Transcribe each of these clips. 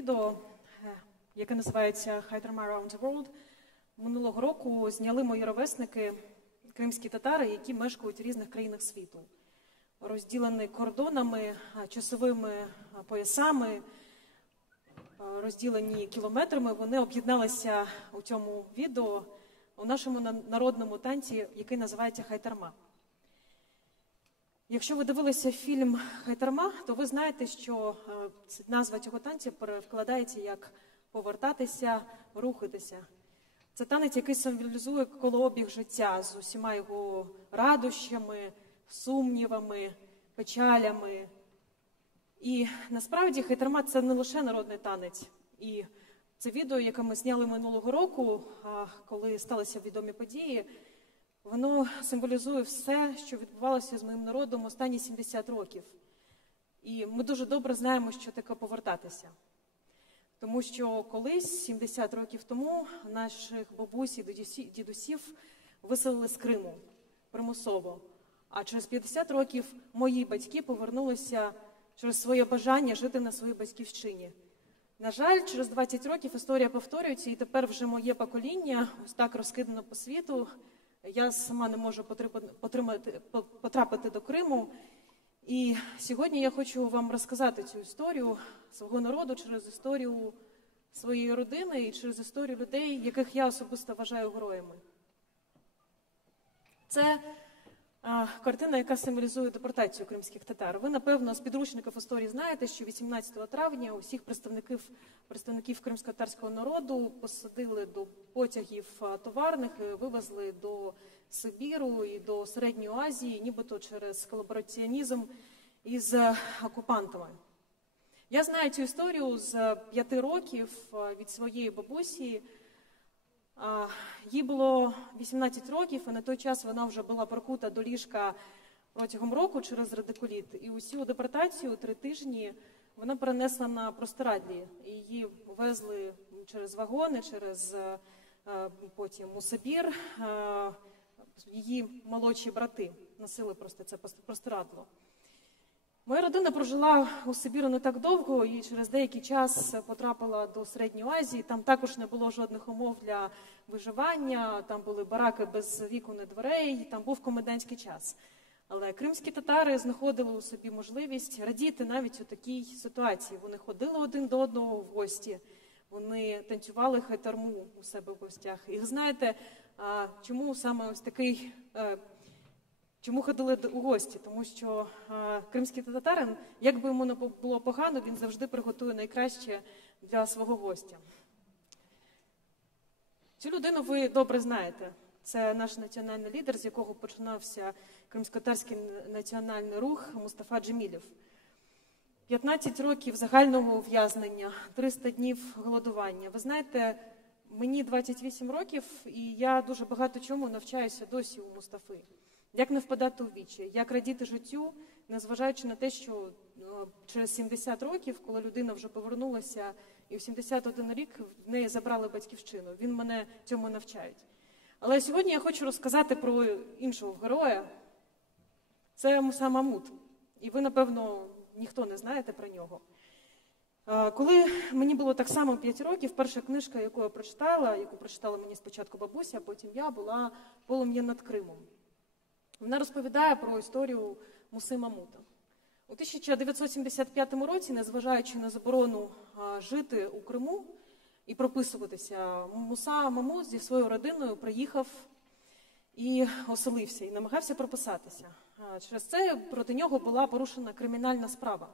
відео, яке називається «Хайтерма Around the World». Минулого року зняли мої ровесники, кримські татари, які мешкають в різних країнах світу. Розділені кордонами, часовими поясами, розділені кілометрами, вони об'єдналися у цьому відео у нашому народному танці, який називається «Хайтерма». Якщо ви дивилися фільм «Хайтерма», то ви знаєте, що назва цього танцю перекладається як «повертатися, рухатися». Це танець, який символізує колообіг життя з усіма його радощами, сумнівами, печалями. І насправді «Хайтерма» – це не лише народний танець. І це відео, яке ми зняли минулого року, коли сталися відомі події, воно символізує все, що відбувалося з моїм народом останні 70 років. І ми дуже добре знаємо, що таке повертатися. Тому що колись, 70 років тому, наших бабусь і дідусів виселили з Криму примусово. А через 50 років мої батьки повернулися через своє бажання жити на своїй батьківщині. На жаль, через 20 років історія повторюється, і тепер вже моє покоління ось так розкидано по світу. Я сама не можу потрапити до Криму. І сьогодні я хочу вам розказати цю історію свого народу через історію своєї родини і через історію людей, яких я особисто вважаю героями. Це картина, яка символізує депортацію кримських татар. Ви, напевно, з підручників історії знаєте, що 18 травня усіх представників кримсько-татарського народу посадили до потягів товарних і вивезли до Сибіру і до Середньої Азії, нібито через колабораціонізм із окупантами. Я знаю цю історію з 5 років від своєї бабусі. Їй було 18 років, і на той час вона вже була прикута до ліжка протягом року через радикуліт. І усю депортацію 3 тижні вона перенесла на простирадлі. Її везли через вагони, потім у Сибір. Її молодші брати носили просто це простирадло. Моя родина прожила у Сибіру не так довго і через деякий час потрапила до Середньої Азії. Там також не було жодних умов для виживання, там були бараки без вікон і дверей, там був комендантський час. Але кримські татари знаходили у собі можливість радіти навіть у такій ситуації. Вони ходили один до одного в гості, вони танцювали хайтерму у себе в гостях. І ви знаєте, чому саме ось такий... Чому ходили у гості? Тому що кримський татарин, як би йому не було погано, він завжди приготує найкраще для свого гостя. Цю людину ви добре знаєте. Це наш національний лідер, з якого починався кримсько-татарський національний рух Мустафа Джемілєв. 15 років загального ув'язнення, 300 днів голодування. Ви знаєте, мені 28 років, і я дуже багато чому навчаюся досі у Мустафи. Як не впадати у вічі, як радіти життю, незважаючи на те, що через 70 років, коли людина вже повернулася, і в 71 рік в неї забрали батьківщину. Він мене цьому навчає. Але сьогодні я хочу розказати про іншого героя. Це Муса Мамуд. І ви, напевно, ніхто не знаєте про нього. Коли мені було так само 5 років, перша книжка, яку прочитала мені спочатку бабуся, а потім я, була «Полум'я над Кримом». Вона розповідає про історію Муси Мамуда. У 1975 році, незважаючи на заборону жити у Криму і прописуватися, Муса Мамуд зі своєю родиною приїхав і оселився, і намагався прописатися. Через це проти нього була порушена кримінальна справа.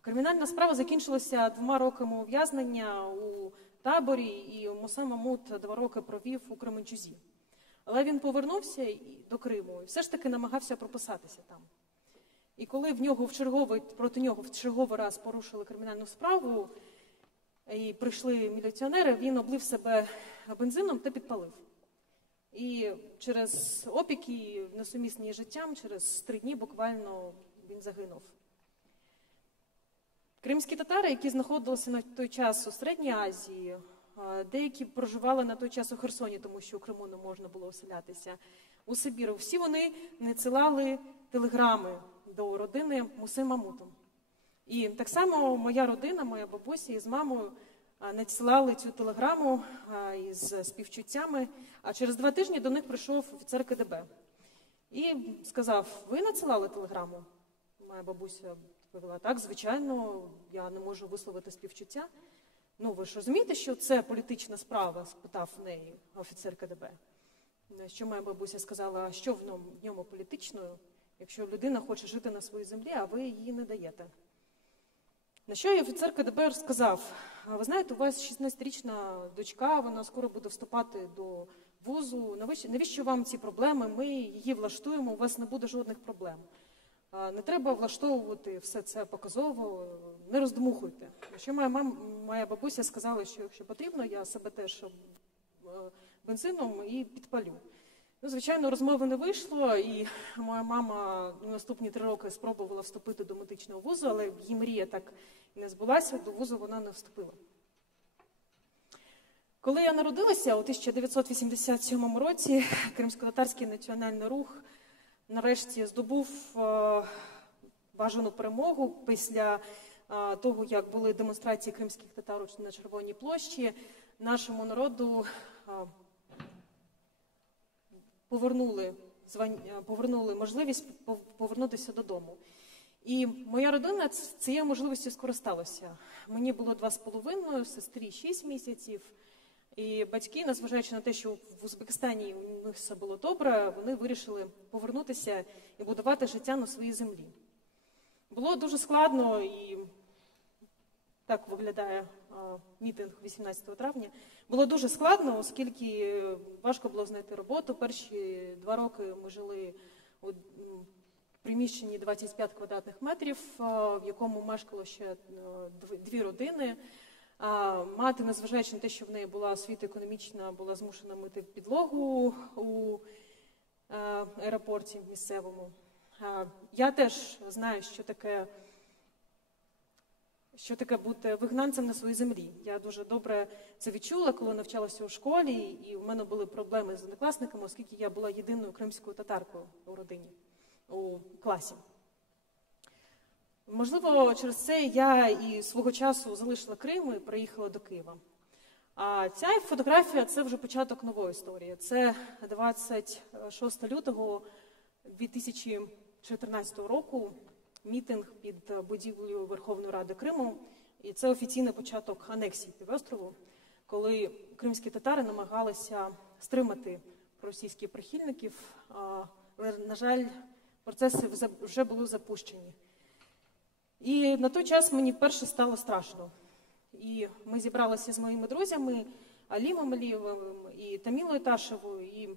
Кримінальна справа закінчилася 2 роками ув'язнення у таборі, і Муса Мамуд 2 роки провів у Кременчузі. Але він повернувся до Криму і все ж таки намагався прописатися там. І коли проти нього в черговий раз порушили кримінальну справу і прийшли міліціонери, він облив себе бензином та підпалив. І через опіки, несумісні з життям, через 3 дні буквально він загинув. Кримські татари, які знаходилися на той час у Середній Азії, деякі проживали на той час у Херсоні, тому що у Криму не можна було оселятися, у Сибіру. Всі вони надсилали телеграми до родини Муси Мамуда. І так само моя родина, моя бабуся із мамою надсилали цю телеграму із співчуттями, а через 2 тижні до них прийшов офіцер КДБ. І сказав: ви надсилали телеграму? Моя бабуся відповіла: так, звичайно, я не можу висловити співчуття. Ну, ви ж розумієте, що це політична справа? Спитав в неї офіцер КДБ. Що моя бабуся сказала: а що в ньому політичного, якщо людина хоче жити на своїй землі, а ви її не даєте? На що і офіцер КДБ сказав: ви знаєте, у вас 16-річна дочка, вона скоро буде вступати до вузу, навіщо вам ці проблеми? Ми її влаштуємо, у вас не буде жодних проблем. Не треба влаштовувати все це показово, не роздмухуйте. Що моя бабуся сказала, що якщо потрібно, я себе теж бензином і підпалю. Ну, звичайно, розмови не вийшло, і моя мама наступні 3 роки спробувала вступити до медичного вузу, але її мрія так і не збулася, до вузу вона не вступила. Коли я народилася у 1987 році, Кримськотатарський національний рух нарешті здобув бажану перемогу після того, як були демонстрації кримських татар на Червоній площі. Нашому народу повернули можливість повернутися додому. І моя родина цією можливістю скористалася. Мені було 2,5, сестрі 6 місяців. І батьки, незважаючи на те, що в Узбекистані у них все було добре, вони вирішили повернутися і будувати життя на своїй землі. Було дуже складно, і так виглядає мітинг 18 травня. Було дуже складно, оскільки важко було знайти роботу. Перші 2 роки ми жили у приміщенні 25 квадратних метрів, в якому мешкало ще 2 родини. Мати, незважаючи на те, що в неї була освіта економічна, була змушена мити підлогу у аеропорті місцевому. Я теж знаю, що таке бути вигнанцем на своїй землі. Я дуже добре це відчула, коли навчалася у школі, і у мене були проблеми з однокласниками, оскільки я була єдиною кримською татаркою у родині, у класі. Можливо, через це я і свого часу залишила Крим і приїхала до Києва. А ця фотографія – це вже початок нової історії. Це 26 лютого 2014 року, мітинг під будівлею Верховної Ради Криму. І це офіційний початок анексії півострову, коли кримські татари намагалися стримати російських прихильників. Але, на жаль, процеси вже були запущені. І на той час мені вперше стало страшно. І ми зібралися з моїми друзями Алімом Алієвим і Тамілою Ташевою, і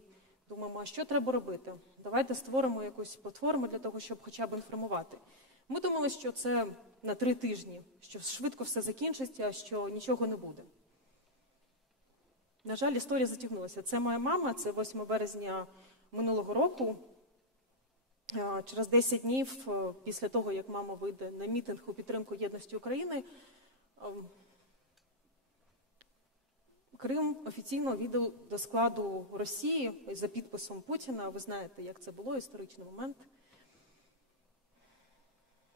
думаємо, а що треба робити? Давайте створимо якусь платформу для того, щоб хоча б інформувати. Ми думали, що це на 3 тижні, що швидко все закінчиться, що нічого не буде. На жаль, історія затягнулася. Це моя мама, це 8 березня минулого року. Через 10 днів після того, як мама вийде на мітинг у підтримку єдності України, Крим офіційно віддав до складу Росії за підписом Путіна. Ви знаєте, як це було, історичний момент.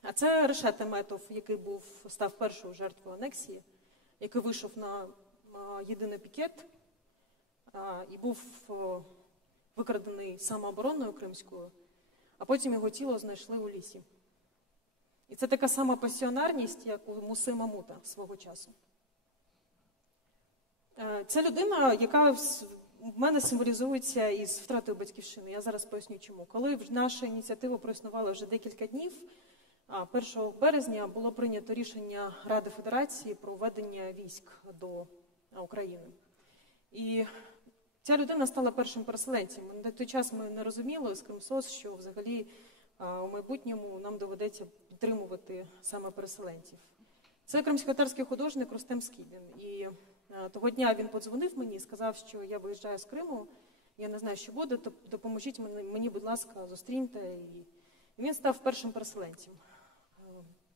А це Решет Аметов, який став першою жертвою анексії, який вийшов на єдиний пікет і був викрадений самообороною кримською, а потім його тіло знайшли у лісі. І це така сама пасіонарність, як у Муси Мамута свого часу. Це людина, яка в мене символізується із втратою батьківщини. Я зараз поясню чому. Коли наша ініціатива проіснувала вже декілька днів, 1 березня було прийнято рішення Ради Федерації про введення військ до України. І ця людина стала першим переселенцем. На той час ми не розуміли з Кримсоц, що взагалі у майбутньому нам доведеться підтримувати саме переселенців. Це кримськотатарський художник Рустем Скібін. І того дня він подзвонив мені і сказав, що я виїжджаю з Криму, я не знаю, що буде, то допоможіть мені, будь ласка, зустріньте. І він став першим переселенцем.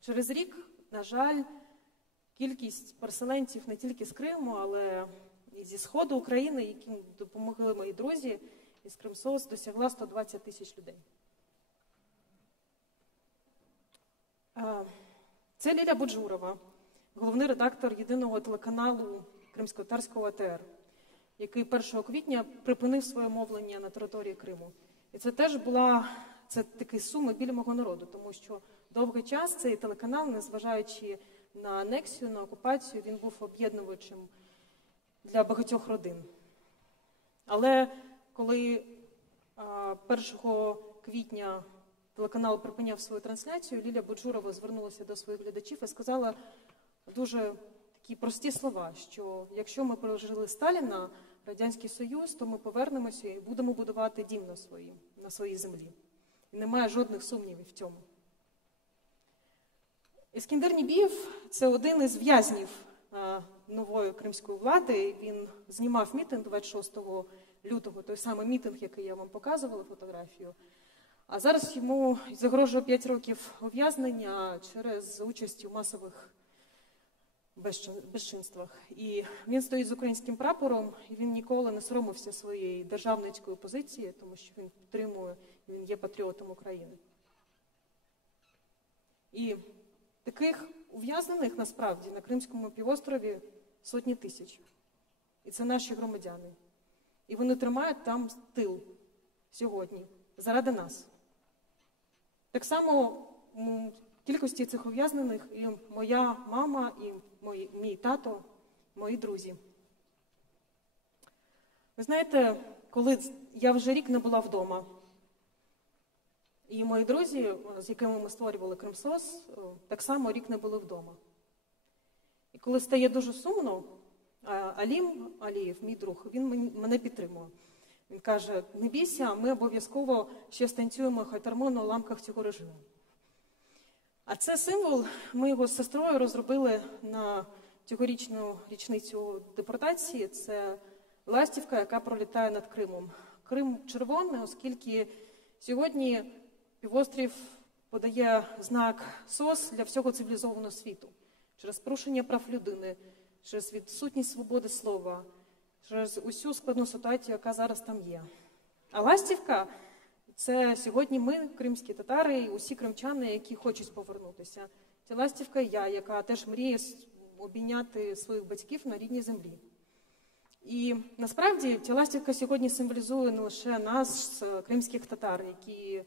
Через рік, на жаль, кількість переселенців не тільки з Криму, але і зі Сходу України, яким допомогли мої друзі, із Кримсоц, досягла 120 тисяч людей. Це Ліля Буджурова, головний редактор єдиного телеканалу Кримськотатарського АТР, який 1 квітня припинив своє мовлення на території Криму. І це теж це такий сум і біль мого народу, тому що довгий час цей телеканал, незважаючи на анексію, на окупацію, він був об'єднувачем для багатьох родин. Але коли 1 квітня телеканал припиняв свою трансляцію, Ліля Буджурова звернулася до своїх глядачів і сказала дуже такі прості слова, що якщо ми пережили Сталіна, Радянський Союз, то ми повернемося і будемо будувати дім на своїй землі. І немає жодних сумнівів в цьому. Іскендер Небієв – це один із в'язнів нової кримської влади. Він знімав мітинг 26 лютого, той самий мітинг, який я вам показувала, фотографію. А зараз йому загрожує 5 років ув'язнення через участь у масових безчинствах. І він стоїть з українським прапором, і він ніколи не соромився своєї державницької позиції, тому що він підтримує, він є патріотом України. І таких ув'язнених, насправді, на Кримському півострові сотні тисяч. І це наші громадяни. І вони тримають там тил сьогодні заради нас. Так само в кількості цих ув'язнених і моя мама, і мій тато, мої друзі. Ви знаєте, коли я вже рік не була вдома, і мої друзі, з якими ми створювали Кримсос, так само рік не були вдома. І коли стає дуже сумно, Алім Алієв, мій друг, він мене підтримує. Він каже: не бійся, ми обов'язково ще станцюємо хайтармон на уламках цього режиму. А це символ, ми його з сестрою розробили на цьогорічну річницю депортації. Це ластівка, яка пролітає над Кримом. Крим червоний, оскільки сьогодні півострів подає знак СОС для всього цивілізованого світу. Через порушення прав людини, через відсутність свободи слова, через усю складну ситуацію, яка зараз там є. А ластівка – це сьогодні ми, кримські татари, і усі кримчани, які хочуть повернутися. Це ластівка я, яка теж мріє обійняти своїх батьків на рідній землі. І насправді ця ластівка сьогодні символізує не лише нас, кримських татар, які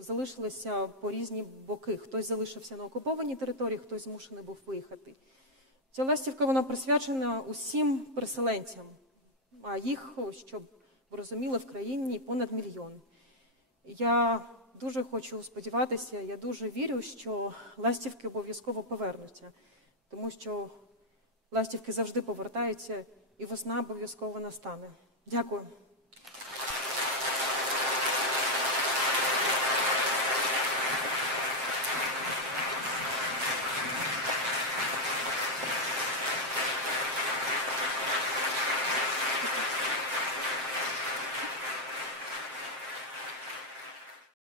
залишилися по різні боки. Хтось залишився на окупованій території, хтось змушений був виїхати. Ця ластівка, вона присвячена усім переселенцям, а їх, щоб ви розуміли, в країні понад 1 мільйон. Я дуже хочу сподіватися, я дуже вірю, що ластівки обов'язково повернуться, тому що ластівки завжди повертаються, і весна обов'язково настане. Дякую.